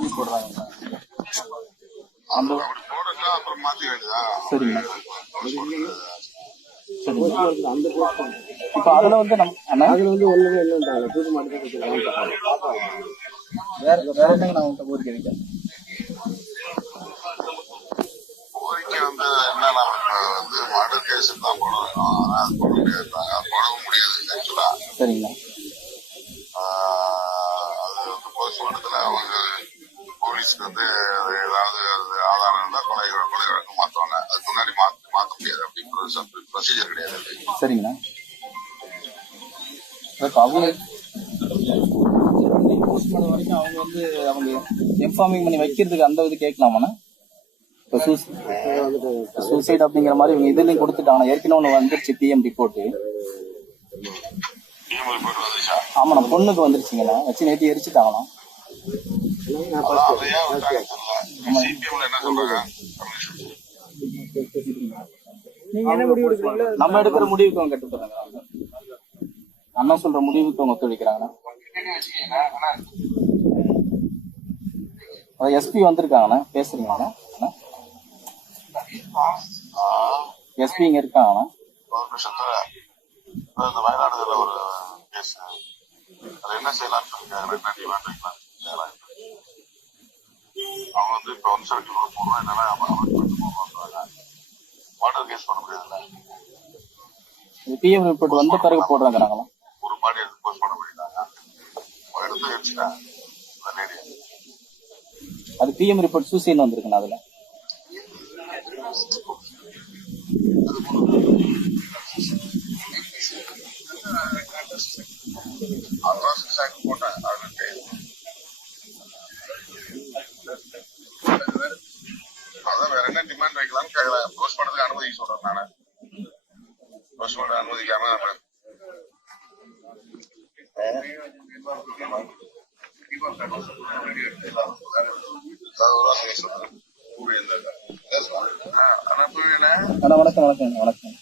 பண்ணி போடுறாங்க. அந்த போடலாம் அப்புறம் மாத்தி வேண்டியதா. சரிங்க. இப்ப அதுல வந்து வேற என்னங்க நான் உங்கள்கிட்ட கோரிக்கை வைக்கிறேன். கோரிக்கை வந்து என்ன, நம்ம வந்து மாடல் கேஸ் தான் போட வேணும். ஆனா அது போட முடியாதுட்டாங்க, போடவும் முடியாது ஆக்சுவலா. சரிங்களா. அது வந்து போஸ்ட்மார்ட்டத்துல அவங்க போலீஸ்க்கு வந்து ஏதாவது ஆதாரம் இருந்தா கொலை வழக்கு மாத்துவாங்க. அதுக்கு முன்னாடி மாத்த முடியாது அப்படின்னு ப்ரொசீஜர் கிடையாது. சரிங்களா. அவங்க போஸ்ட்மார்ட்டம் வரைக்கும் அவங்க வந்து அவங்க இன்ஃபார்மிங் பண்ணி வைக்கிறதுக்கு அந்த இது கேட்கலாமாண்ணா? இப்போ சூசைட் அப்படிங்கிற மாதிரி இவங்க இதுலையும் கொடுத்துட்டாங்க. ஏற்கனவே ஒன்று வந்துருச்சு பிஎம் ரிப்போர்ட்டு. ஆமாண்ணா, பொண்ணுக்கு வந்துருச்சுங்கண்ணா. வச்சு நேற்று எரிச்சுட்டாங்கண்ணா. நம்ம எடுக்கிற முடிவுக்கு அவங்க கட்டுப்படுறாங்க. அண்ணா சொல்ற முடிவுக்கு அவங்க ஒத்துழைக்கிறாங்கண்ணா. எஸ்பி வந்திருக்காங்கண்ணா, பேசுறீங்கண்ணா. எஸ்பி இங்க இருக்காங்கண்ணா. வயநாடுல ஒரு கேஸ், அது என்ன செய்யலாம்னு இருக்காங்க. அவங்க வந்து இப்ப 174 போடுறோம், என்னன்னா வாட்டர் கேஸ் பண்ண முடியாதுல்ல. பிஎம் ரிப்போர்ட் வந்த பிறகு போடுறாங்கறாங்களா? ஒரு பாடி எடுத்து போஸ்ட் பண்ண முடியல, எடுத்து வச்சுட்டாங்க. அது பிஎம் ரிப்போர்ட் சூசைட்னு வந்திருக்குண்ணா. அதுல போட்டேன். அதான் வேற என்ன டிமாண்ட் வைக்கலாம்னு கேட்கலாம். போஸ்ட் பண்ணதுக்கு அனுமதிக்க சொல்றேன் நானு. போஸ்ட் பண்ண அனுமதிக்காம வணக்கம் வணக்கம் வணக்கம்.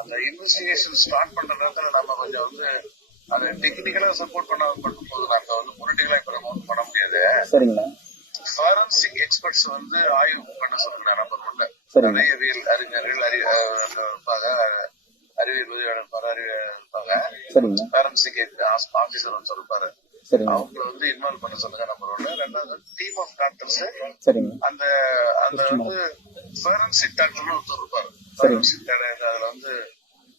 அந்த இன்வெஸ்டிகேஷன் ஸ்டார்ட் பண்ற நேரத்துல நம்ம கொஞ்சம் வந்து அதை டெக்னிக்கலா சப்போர்ட் பண்ண மட்டும் போதும். நம்ம வந்து பொலிட்டிக்கலா இப்ப நம்ம ஒன்றும் பண்ண முடியாது. சரிங்களா. ஃபாரன்சிக் எக்ஸ்பர்ட்ஸ் வந்து ஆய்வு பண்ண சொல்லுங்க. நம்ம நிறையவியல் அறிஞர்கள் இருப்பாங்க, அறிவியல் உதவியாளர் இருப்பாங்க, ஃபாரன்சிக் ஆபீசர் வந்து சொல்லிருப்பாரு. அவங்களை வந்து இன்வால்வ் பண்ண சொல்லுங்க. நம்பர் 1. ரெண்டாவது டீம் ஆஃப் டாக்டர்ஸ், அந்த அந்த வந்து ஃபாரன்சிக் டாக்டர்னு ஒருத்தர் இருப்பாரு. ஃபாரன்சிக் டாக்டர் அதுல வந்து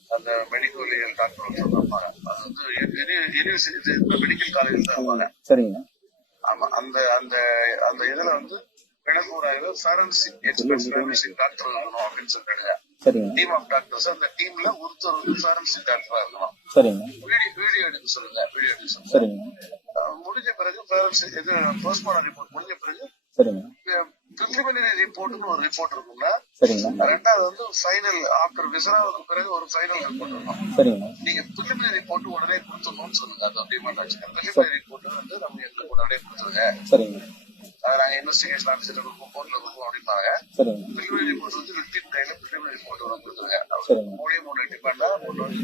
அந்த மெடிக்கல் டாக்டர் ஒருத்தர் இருப்பாங்க. அது வந்து யூனிவர்சிட்டி மெடிக்கல் காலேஜ் தான் இருப்பாங்க. ஆமா, அந்த அந்த அந்த இதுல வந்து பிணக்கூறாய்வு ஃபாரன்சிக் எக்ஸ்பர்ட்ஸ் ஃபாரன்சிக் டாக்டர் இருக்கணும் அப்படின்னு சொல்லிட்டாங்க. டீம் ஆஃப் டாக்டர்ஸ், அந்த டீம்ல ஒருத்தர் வந்து ஃபாரன்சிக் டாக்டரா இருக்கணும். வீடியோ எடுக்க சொல்லுங்க. வீடியோ எடுக்க சொல்லுங்க. முடிஞ்ச பிறகு ஃபாரன்சிக் இது போஸ்ட்மார்டம் ரிப்போர்ட் முடிஞ்ச பிறகு பிரிலிமினரி ரிப்போர்ட்னு ஒரு ரிப்போர்ட் இருக்கும்னா, ரெண்டாவது வந்து ஃபைனல் ஆஃப்டர் விசாரணைக்கு பிறகு ஒரு ஃபைனல் ரிப்போர்ட் இருக்கும். நீங்க பிரிலிமினரி ரிப்போர்ட் உடனே கொடுத்துடணும்னு சொல்லுங்க. அது அப்படியே பிரிலிமினரி ரிப்போர்ட் வந்து நம்ம எங்களுக்கு உடனே கொடுத்துருங்க. அதை நாங்க இன்வெஸ்டிகேஷன் ஆஃபீஸர் கொடுப்போம், கோர்ட்ல கொடுப்போம் அப்படின்னாங்க. பிரிலிமினரி ரிப்போர்ட் வந்து விக்டிம் கையில பிரிலிமினரி ரிப்போர்ட் கொடுத்துருங்க. 3 டிமாண்டா. ஒன்று வந்து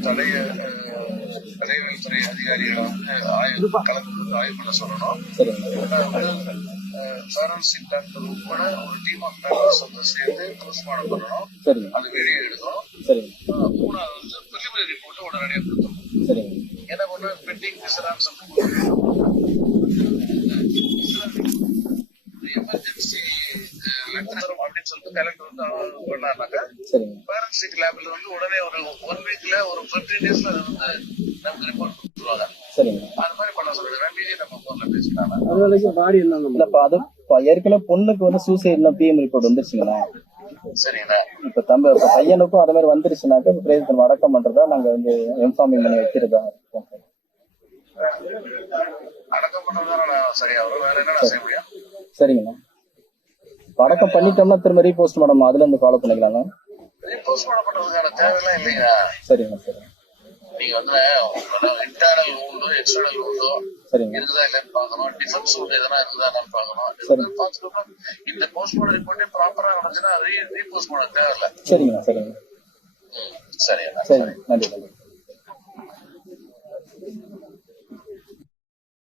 தடயவியல் துறை அதிகாரிகளை வந்து ஆய்வு பண்ண சொல்லணும். ஃபாரன்சிக் டாக்டர் உட்பட ஒரு டீம் ஆஃப் டாக்டர்ஸ் வந்து சேர்ந்து போஸ்ட்மார்டம் பண்ணணும். அது வீடியோ எடுக்கணும். 3வது வந்து பிரிலிமினரி ரிப்போர்ட் உடனடியாக கொடுத்துரும். என்ன பண்ண பெண்டிங் விசாரணை எமர்ஜென்சி லெட்டர் அப்படின்னு சொல்லிட்டு கலெக்டர் வந்து பண்ணாருனாக்கா ஃபாரன்சிக் லேப்ல வந்து உடனே ஒரு 1 வீக்ல ஒரு 15 daysல அது வந்து நமக்கு ரிப்போர்ட் கொடுத்துருவாங்க. அது மாதிரி பண்ண சொல்லுங்க. நம்ம போன்ல பேசிக்கலாம். அது வரைக்கும் பாடி இல்லப்பா. அது ஏற்கனவே பொண்ணுக்கு வந்து சூசைட்ல பிஎம் ரிப்போர்ட் வந்துருச்சுங்களா? சரிங்களா. இப்ப பையனுக்கும் அதே மாதிரி வந்துருச்சுனாக்கா பிரேதத்தின் அடக்கம் பண்றதா நாங்க வந்து இன்ஃபார்மிங் பண்ணி வைக்கிறதா. அடக்கம் பண்றதா சரியா வரும். வேற என்ன செய்ய முடியும்? சரிங்கண்ணா. அடக்கம் பண்ணிட்டோம்னா திரும்ப ரீபோஸ்ட்மார்டம் அதுல இருந்து ஃபாலோ பண்ணிக்கலாங்க. ரீபோஸ்ட்மார்டம் பண்றதுக்கான தேவையெல்லாம் இல்லையா? சரிங்கண்ணா. சரி. நீங்க வந்து இன்டர்னல் உண்டு, எக்ஸ்டர்னல் உண்டு, இருக்குதா இல்லைன்னு பாக்கணும். டிஃபென்ஸ் உண்டு எதனா இருக்குதான்னு பாக்கணும். பாத்துக்கோங்க. இந்த போஸ்ட்மார்டம் ரிப்போர்ட்டே ப்ராப்பரா வந்துச்சுன்னா ரீபோஸ்ட்மார்டம் தேவையில்லை. சரிங்கண்ணா. சரிங்க. சரிண்ணா. சரி, நன்றி.